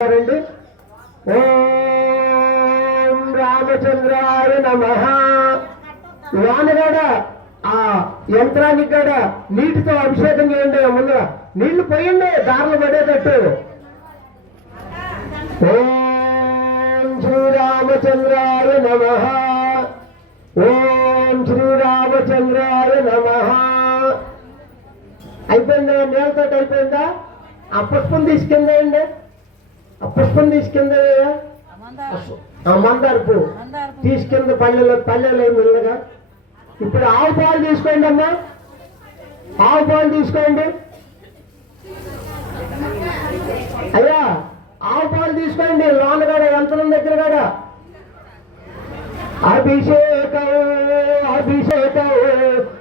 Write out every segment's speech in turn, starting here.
రండి. ఓం రామచంద్రాయ నమ. వానగాడ ఆ యంత్రానికి కూడా నీటితో అభిషేకం చేయండి. ముందర నీళ్ళు పోయండి దారులు పడేటట్టు. ఓం శ్రీరామచంద్రాయ నమ. ఓం శ్రీరామచంద్రాయ నమ. అయిపోయిందా? నేలతో అయిపోయిందా? ఆ పుష్పం తీసుకెళ్ళండి ఆ పుష్పం తీసుకెళ్ళవయ్యా? ఆ మందార పువ్వు తీసుకెళ్ళి పల్లెలో పల్లెలో మెల్లగా ఇప్పుడు ఆవు పాలు తీసుకోండి అమ్మా. ఆవు పాలు తీసుకోండి. అయ్యా ఆవు పాలు తీసుకోండి. లోన కాడ యంత్రం దగ్గర కాడ. అభిషేకం అభిషేకం.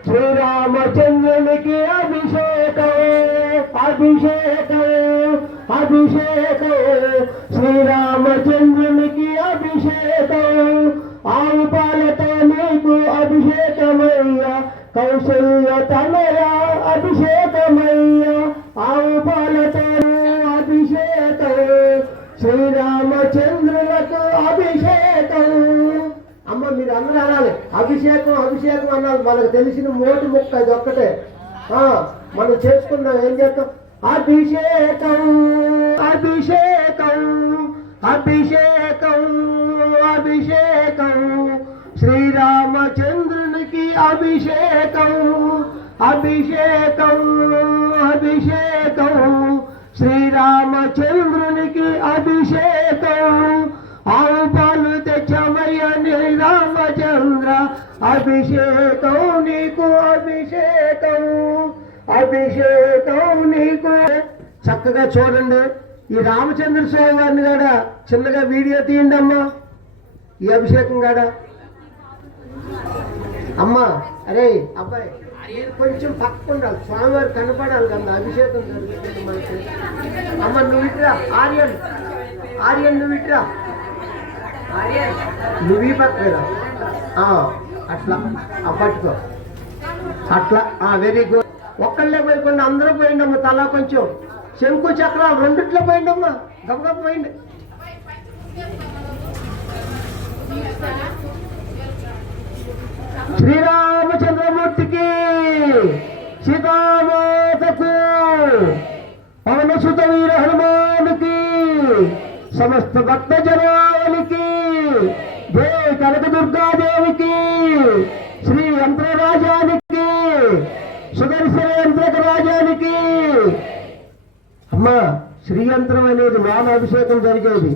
శ్రీరామచంద్రునికి అభిషేకం అభిషేకం. అభిషేకం. శ్రీరామచంద్రునికి అభిషేకం. ఆవు పాలతో నీకు అభిషేకమయ్యా. కౌశల్య తనయ అభిషేకమయ్యా. ఆవు పాలతో అభిషేకం. శ్రీరామచంద్రులకు అభిషేకం. అమ్మ మీరు అందరూ అనాలి. అభిషేకం అభిషేకం అన్నారు మనకు తెలిసిన మోటి ముక్క అది ఒక్కటే. మనం చేసుకున్నాం ఏం చేస్తాం అభిషేకం అభిషేకం అభిషేకం అభిషేకం. శ్రీరామచంద్రునికి అభిషేకం అభిషేకం అభిషేకం. శ్రీరామచంద్రునికి అభిషేకం. ఆవు పాలు తెచ్చమయ్యని రామచంద్ర అభిషేకం నీకు అభిషేకం. అభిషేకం నీకు. చక్కగా చూడండి. ఈ రామచంద్ర స్వామి గారిని కూడా చిన్నగా వీడియో తీయండి అమ్మా ఈ అభిషేకం కాడ. అమ్మా అరే అబ్బాయి కొంచెం పక్క ఉండాలి. స్వామివారు కనపడాలి కదా అభిషేకం జరుగుతుంది మనకి. అమ్మ నువ్వు ఇట్రా ఆర్యన్. ఆర్యన్ నువ్వు ఇట్రా. ఆర్యన్ నువ్వు ఈ పక్కరా అట్లా. ఆ పట్టుకో. అట్లా. వెరీ గుడ్ ఒక్కళ్ళే పోయకుండా అందరూ పోయిండమ్మా తలా కొంచెం. శంకు చక్రాలు రెండిట్లో పోయిండమ్మా. గబగబ పోయింది. శ్రీరామచంద్రమూర్తికి సీతామాతకు పరమసుత వీర హనుమానికి సమస్త భక్త జనానికి జయ కనకదుర్గాదేవికి శ్రీ యంత్రరాజా సుదర్శన యంత్రక రాజానికి అమ్మా శ్రీయంత్రం అనేది మాన అభిషేకం జరిగేది.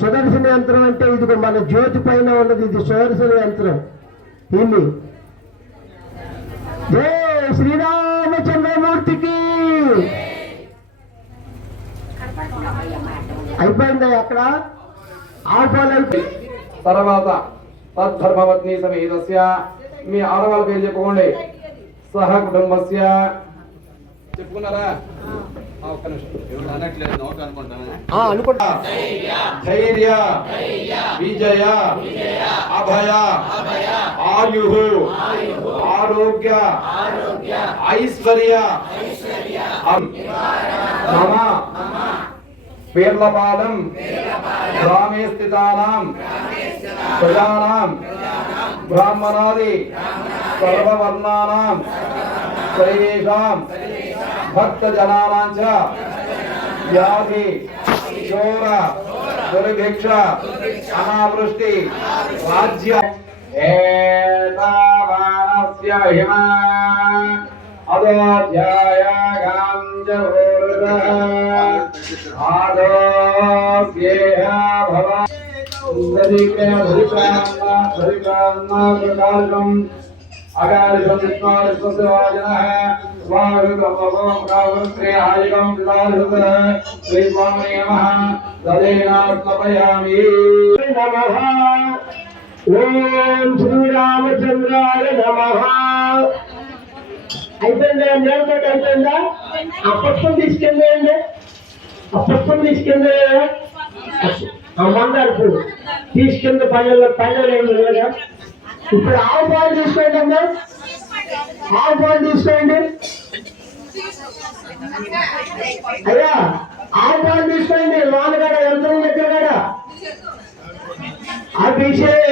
సుదర్శన యంత్రం అంటే ఇది మన జ్యోతి పైన ఉన్నది ఇది సుదర్శన యంత్రం. ఇన్ని జై శ్రీరామచంద్రమూర్తికి. అయిపోయిందా అక్కడ? ఆల్ఫాల్ తర్వాత తద్ధర్మవత్ని సమేతస్య. మీ ఆడవాళ్ళ పేరు చెప్పుకోండి. సహ కుటుంబస్య చెప్పుకున్నారా ఆ, ఒక్క నిమిషం అనట్లేదు నోట్ అనుకుంటాను అనుకుంటా ధైర్య విజయ అభయ ఆయు ఆరోగ్య ఐశ్వర్య అం- మమ పేర్లపాలెం గ్రామే స్థితానాం ప్రజానాం బ్రాహ్మణాది सर्ववर्णानां सर्वेषां भक्तजनानां च व्याधि दुर्भिक्ष अनावृष्टि राज्य। एतावानस्य हिमा च आदोस्येह प्रकारकम् శ్రీహాయికం విలాసత శ్రీ స్వామి నమః దదేనాత్మపయామి నమః ఓం శ్రీరామచంద్రాయ నమః అయిపోయిందా నేలతో అయిపోయిందా ఆ పుష్పం తీసుకెళ్ళండి ఆ పుష్పం తీసుకెళ్ళి ఆ మందార పువ్వు తీసుకెళ్ళి పల్లెల్లో పల్లెలు ఏమి లేదా ఇప్పుడు ఆవు పాలు తీసుకోండి అమ్మా. ఆవు పాలు తీసుకోండి. అయ్యా ఆహ్వాన్ తీసుకోండి. లోనగడ యంత్రం దగ్గర కూడా అభిషేకం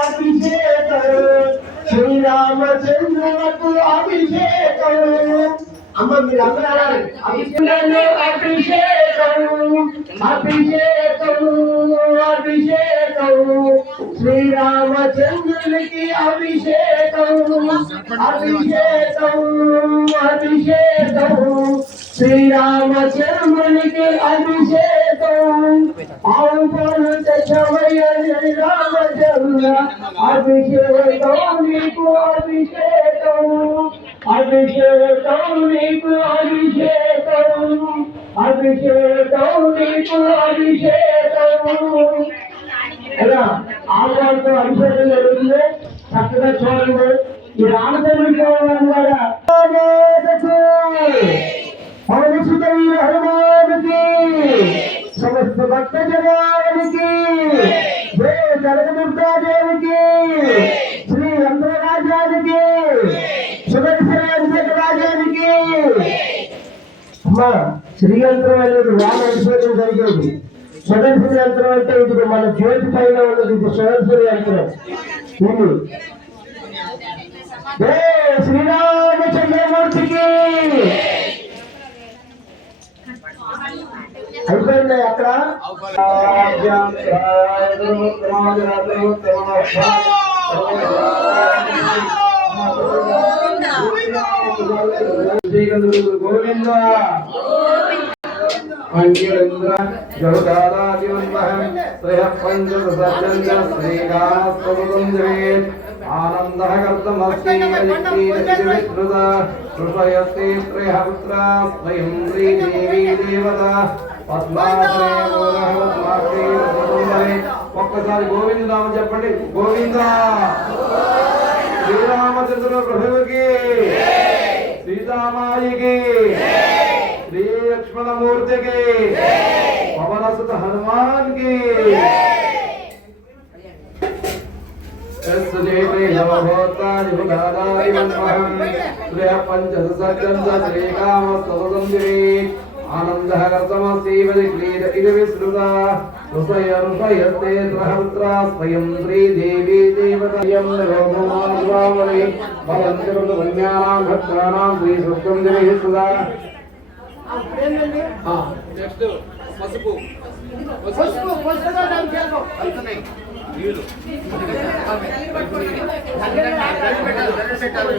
అభిషేకం శ్రీరామచంద్రులకు అభిషేకం అమ్మ మీరు అందరూ అభిషేకం శ్రీరామచంద్రునికి అభిషేకము అభిషేకము అభిషేకము శ్రీరామచంద్రునికి అభిషేకము ఆవుపాలు తెచ్చవయ్య రామచంద్ర అభిషేకం నీకు అభిషేకము అభిషేకం నీకు అభిషేకం అభిషేకం నీకు అభిషేకం ఎలా ఆహ్వానంతో అభిషేకం జరుగుతుంది చక్కగా చూడండి. ఈ రామచంద్రుడి ద్వారా పౌరుషుత హనుమానికి సమస్త భక్త జనానికి జగదుర్గాదేవికి శ్రీ యంత్రరాజానికి సుదర్శన రాజానికి అమ్మా శ్రీయంత్రం అనేది రామ అభిషేకం జరిగేది. సుదర్శన యంత్రం అంటే ఇది మన జ్యోతి పైన ఉన్నది ఇది సుదర్శన యంత్రం. ఇది. శ్రీరామచంద్రమూర్తికి అయిపోయింది అక్కడ? గోవింద. అంగిరేంద్ర జగదాదివన్మహం శ్రేయ పంచద సజ్జంజ శ్రీరాస్తముంద్రే ఆనందః కర్తమస్తి వికృత ఋషయస్తే త్రయపుత్ర స్వయం శ్రీదేవీ దేవత పద్మాశ్రే పద్మాశ్రీ ఒక్కసారి గోవిందనామం చెప్పండి. గోవింద! శ్రీరామచంద్ర ప్రభువుకి సీతామాయికి శ్రీ లక్ష్మణ మూర్తికి పవనసుత హనుమాన్కి స్వయం శ్రీదేవీ దేవతయం భక్తానాం శ్రీ సుఖం దేవి సుధా. నెక్స్ట్ పసుపు. పసుపు పసుపు దానికి వెళ్ళిపో వెళ్తున్నాయి నీళ్ళు. పెట్టాలి పెట్టాలి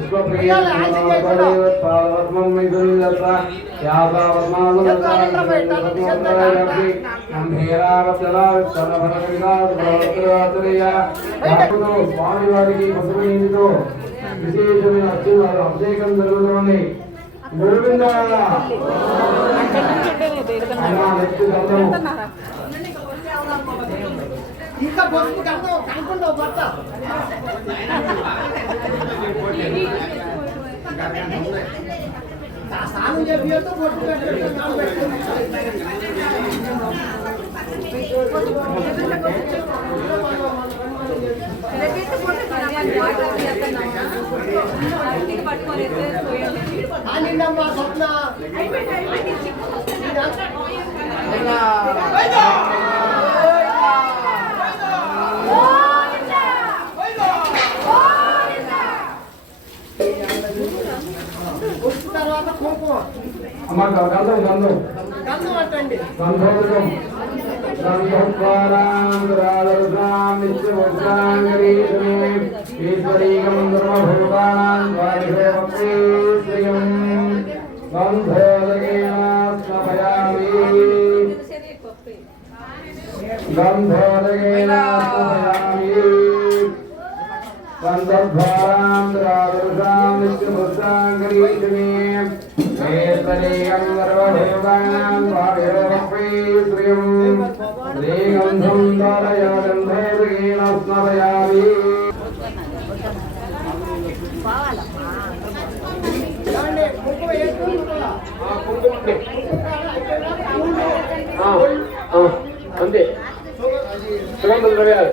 పసుపు పసుపుతో స్వామివారికి పసుపు నీటితో విశేషమైన అత్యున్న అభిషేకం జరుగుతుంది గోవింద నెక్స్ట్ గంధం ఇంకా పసుపు కడతావు కనుక్కుంటావు భర్త స్నానం పెట్టాడు స్నానం ఆనిందమ్మా స్వప్న తర్వాత కుంకుమ అమ్మ గంధం గంధం. గంధం గంధోదకం. గంధోదకేన ఏతనీయం సర్వదేవానాం స్వామిరోపై శ్రియం శ్రీగంధం ధారయా గంధేన స్మరయామి అంతే సుగంధ ద్రవ్యాలు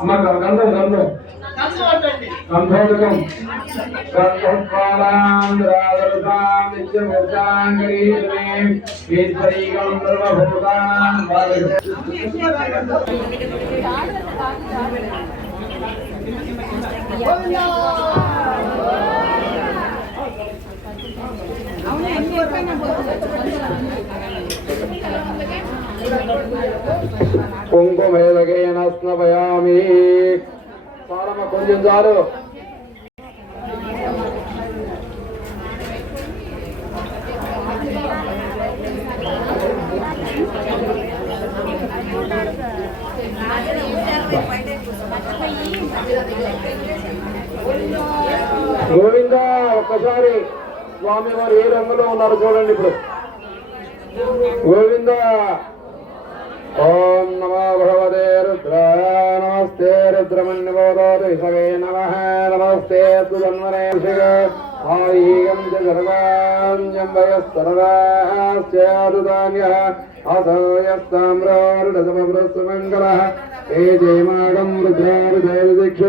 అమ్మ గంధం గంధం. కలిసి గంధోదకం. గంధోత్పాదాంధ్రాదరసాం నిత్యమూర్తాంగరీషమే ఈశ్వరీకం కుంకుమేదకేన స్నపయామి చాలమ్మ కొంచెం చాలు గోవింద ఒక్కసారి స్వామి వారు ఏ రంగులో ఉన్నారు చూడండి ఇప్పుడు. గోవింద ఓం నమో భగవతే రుద్రాయ నమస్తే రుద్రమన్యబోధోతి నమ నమస్తే సుధన్వనే ఆయుగం చ సర్వాణ్యం ఏ జయమాగం రుద్రారుదయ దీక్ష.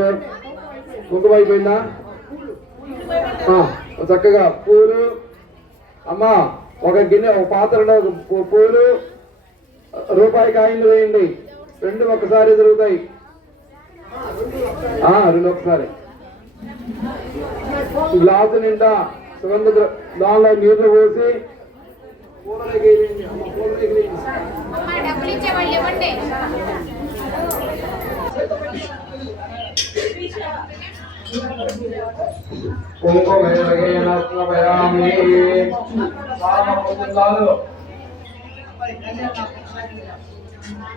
కుంకుమైపోయిందా చక్కగా పూలు. అమ్మా ఒక గిన్నె ఒక పాత్రలో పూలు. రూపాయి కాయిన్లు వేయండి. రెండు ఒకసారి జరుగుతాయి. ఆ, రెండు ఒకసారి గ్లాసు నిండా సుగంధ దానిలో నీళ్ళు పోసి పూలలోకి వేయండి. అమ్మ, పూలలోకి వేయండి. అమ్మా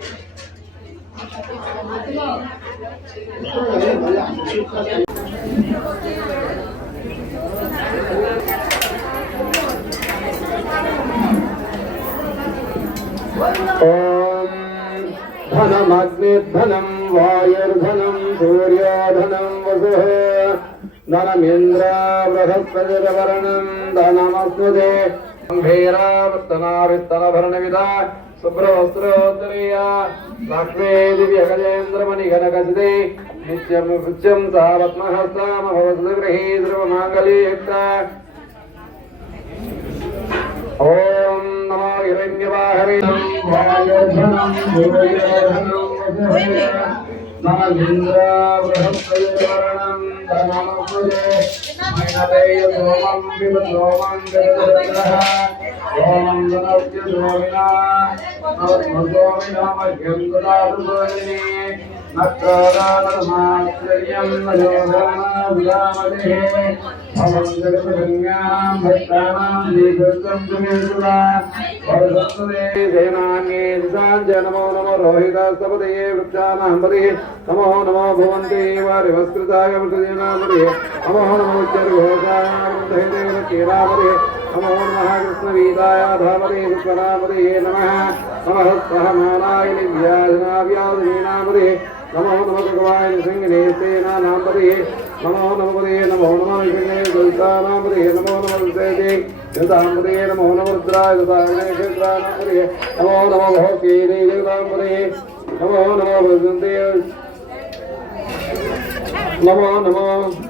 డబ్బులు ఇచ్చే వాళ్ళు ఇవ్వండి కుంకుమేన స్మరయామి. చాలా కొంచెం చాలు. ఓం ధనమగ్నిర్ధనం వాయుర్ధనం సూర్యోధనం వసు ధనమింద్ర బృహస్పతిరవరణం ధనమస్మదే बृहस्पतिवर्णं धनमुपुरे मैनवेयसोमं विवसोमं विदुरः ओमं गुणस्य सोमिना सोमिनामह्यं गुणादुसोमिनी ధ్రువమాంగళీయుక్త ఓం నమో భవం జగద్గంగాం భక్తానాం నమో నమో రోహితాస్తపదయే వృక్షానాం పదయే నమో నమో భవంతే నమో నమో నమః కృష్ణవీదాయాధాపదే విశ్వనాపదయే నమః నమః సహమానాయ వ్యాధనావ్యాధీనాపదయే నమో నమ భగవాన్ సింగినే సేనానాంపదయే నమో నమపదే నమో నమ విష్ణే దుల్తానాంపదే నమో నమ విశేషే యథాంపదే నమో నమ రుద్రాయ యథాంపదే నమో నమ భోగీరే జగదాంపదే నమో నమో భగవంతే నమో నమో శుభ్రవస్త్రోత్తరయ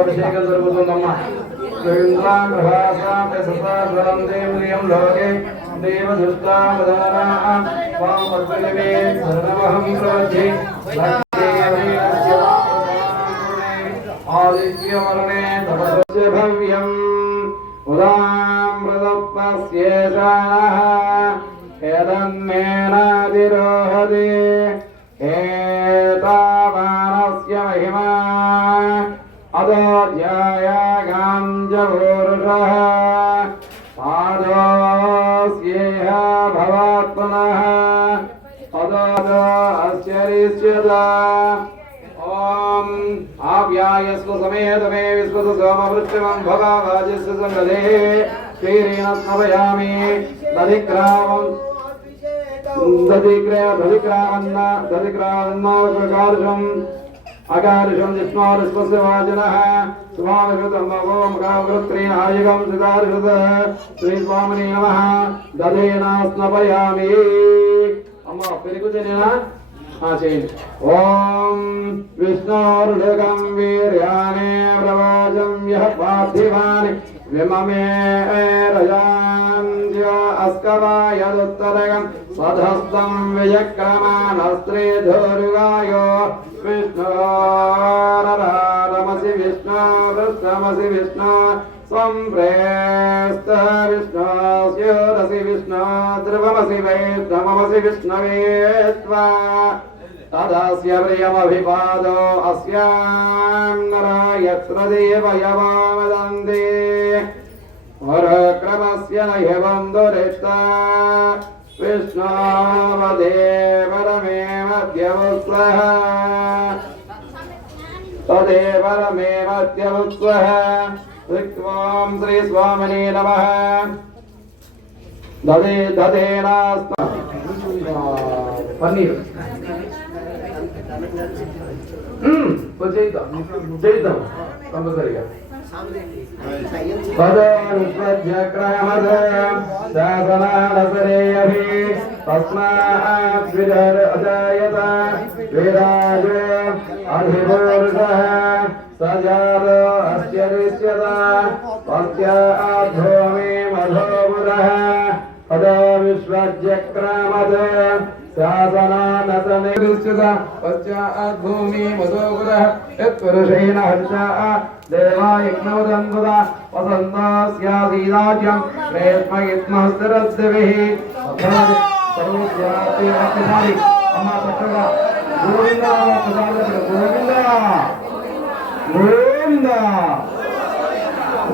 अभिषेक जरूरतम रवीन्द्राग्रहासाप्यसताद्वरन्देन्द्रियं लोके देवधृष्टावधानाः माँ पद्मनिवे सर्वमहं प्रवद्धे आदित्यवर्णे तपस्य भव्यम् उदाम्रदप्पस्येषाः एतावानस्य महिमा अदो ज्यायागाञ्जभूरुषः पादोऽस्येह भवात्मनः। पदो अस्यरिष्यत। ॐ आव्यायस्व समेतमे विश्वस सोमवृष्टिमं भवा वाजस्य सङ्गधे। क्षीरेण स्नवयामि दधिक्रामम् దధిగ్రామన్న దధిగ్రామన్నాకారుషం అకారుషం జిష్ణారుష్వస్య వాజనః సుమానకృతం ఓం కావృత్రేణ ఆయుగం సిదారుషత శ్రీ స్వామిని నమః దధేనా స్నపయామి అమ్మ పెరుగు తినేనా ఆ, చేయండి ఓం విష్ణోర్ఢగం వీర్యానే ప్రవాచం యః పార్థివాని విమమే రజాంజ అస్కవాయదుత్తరగం స్వధస్తం విజక్రమాణస్త్రే ధోరుగాయో విష్ణోరమసి విష్ణు వృత్తమసి విష్ణు సంప్రేస్త విష్ణు స్యోరసి విష్ణు ధ్రువమసి వైష్ణవమసి విష్ణవే హ్యబంధురిష్ట విష్ణావదే పరమేమద్యవస్వః తదేవ రమేమద్యవస్వః శ్రీత్వాం శ్రీ స్వామినే నమః దదే దదేనాస్మ పన్నీర్ చేద్దాం చేద్దాం కంపల్సరిగా तदोरुष्वज्यक्रमद शासनानसरेऽभि तस्मात् विदर्जायत विराज अधिपूरुषः स जातो अस्य ऋष्यत पत्या अध्वमे రిష్యత పశ్చాద్ధూమి మధోమురः యత్పురుషేణ హర్షా దేవాయజ్ఞోదంబుద వసంతస్యాసీదాజ్యం ప్రేత్మయిత్మస్తిరద్దివిః సర్వస్యాపి ఒక్కసారి అమ్మ చక్కగా గోవింద ఒక్కసారి చెప్పండి. గోవింద గోవింద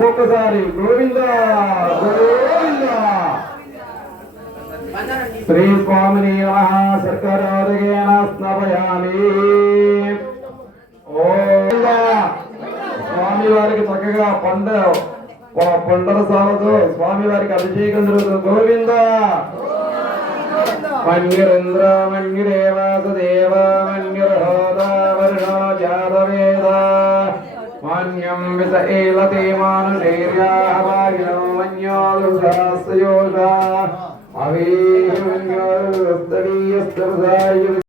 ఒక్కసారి గోవింద గోవింద శ్రీ స్వామిని నమః స్నపయామి స్వామి వారికి చక్కగా పండ పండల సాలతో స్వామి వారికి అభిషేకం జరుగుతుంది. Govinda! మన్యురింద్ర మన్యురేవాసుదేవ మన్యుర్హోద వర్ణో Jataveda మాన్యం విత ఏలతే మానుషేర్యాः భాగినో మన్యోదు సహస్రయోష ¡A mí me encanta el pastor y yo.